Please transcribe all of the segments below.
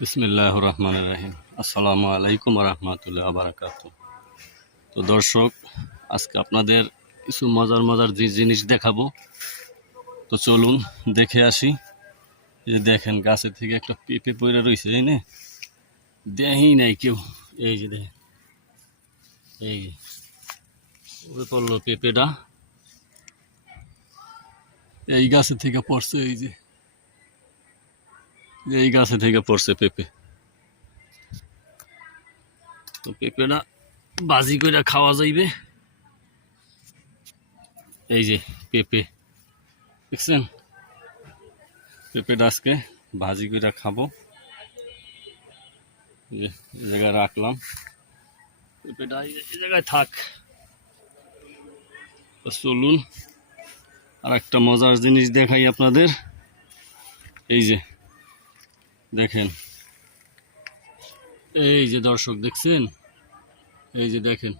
বিসমিল্লাহির রহমানির রহিম। আসসালামু আলাইকুম ওয়া রাহমাতুল্লাহি ওয়া বারাকাতুহু। তো দর্শক, আজকে আপনাদের কিছু মজার মজার জিনিস দেখাবো। তো চলুন দেখে আসি। এই যে দেখেন, গাছের থেকে একটা পেঁপে পড়ে রয়েছে, এই না দেখেই নাই কেউ। এই যে দেখেন, এই যে ওরে পড়লো পেঁপেটা, এই গাছে থেকে পড়ছে। এই যে এই গাছে থেকে পড়ছে পেঁপে। তো পেঁপেটা বাজি করে খাওয়া যাইবে। এই যে পেঁপে দেখছেন, পেঁপেটা আজকে ভাজি করে খাবো। এই জায়গায় রাখলাম পেঁপেটা, এই জায়গায় থাক। তো চলুন আর একটা মজার জিনিস দেখাই আপনাদের। এই যে দেখেন, এই যে দর্শক দেখছেন, এই যে দেখেন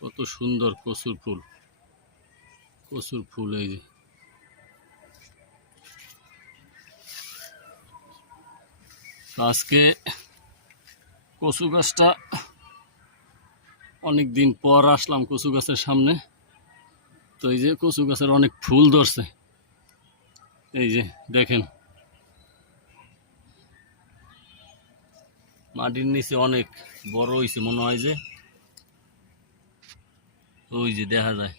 কত সুন্দর কচুর ফুল, কচুর ফুল। এই যে আজকে কচু গাছটা অনেক দিন পর আসলাম কচু গাছের সামনে। তো এই যে কচু গাছের অনেক ফুল ধরছে। এই যে দেখেন, মাটির নিচে অনেক বড় হয়েছে মনে হয়, যে ওই যে দেখা যায়।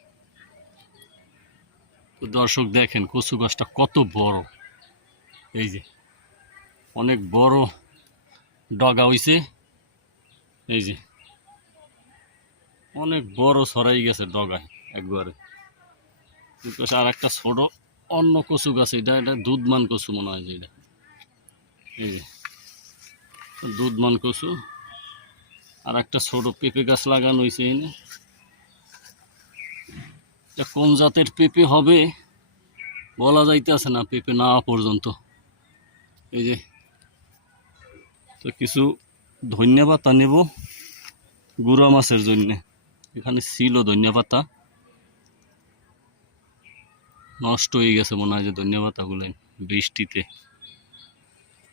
তো দর্শক দেখেন কচু গাছটা কত বড়, এই যে অনেক বড় ডগা হইছে। এই যে অনেক বড় ছড়াই গেছে ডগায় একবারে। আর একটা ছোট অন্য কচু গাছ, এটা দুধমান কচু মনে হয় যে এটা। এই যে দুধমান কচু। আর একটা ছোট পেঁপে গাছ লাগানো হয়েছে এনে। এটা কোন জাতের পেঁপে হবে বলা যাইতেছে না পেঁপে না পর্যন্ত। এই যে তো কিছু ধনিয়া পাতা নেব গুঁড়া মাছের জন্য। এখানে ছিল ধনিয়া পাতা, নষ্ট হয়ে গেছে মনে হয় যে ধনিয়া পাতাগুলো বৃষ্টিতে।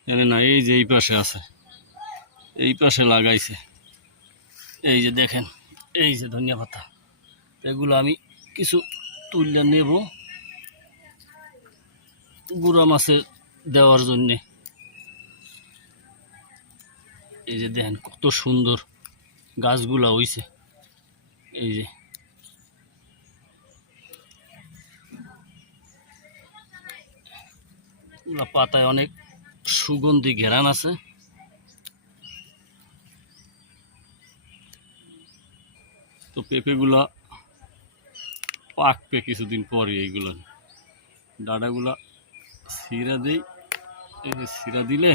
জানি না, এই যে এই পাশে আছে, এই পাশে লাগাইছে। এই যে দেখেন, এই যে ধনিয়া পাতা, এগুলো আমি কিছু তুলে নেব গুঁড়া মাছে দেওয়ার জন্যে। এই যে দেখেন কত সুন্দর গাছগুলা হইছে। এই যে পাতায় অনেক সুগন্ধি ঘেরান আছে। তো পেঁপেগুলা পাকবে কিছুদিন পরে। এইগুলো ডাঁটাগুলা ছিঁড়া দেই। এই যে ছিঁড়া দিলে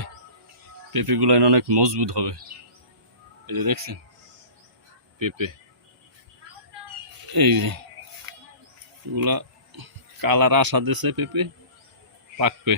পেঁপেগুলো অনেক মজবুত হবে। এই যে দেখছেন পেঁপে, এই যে এগুলা কালার আসা দিছে, পেঁপে পাকবে।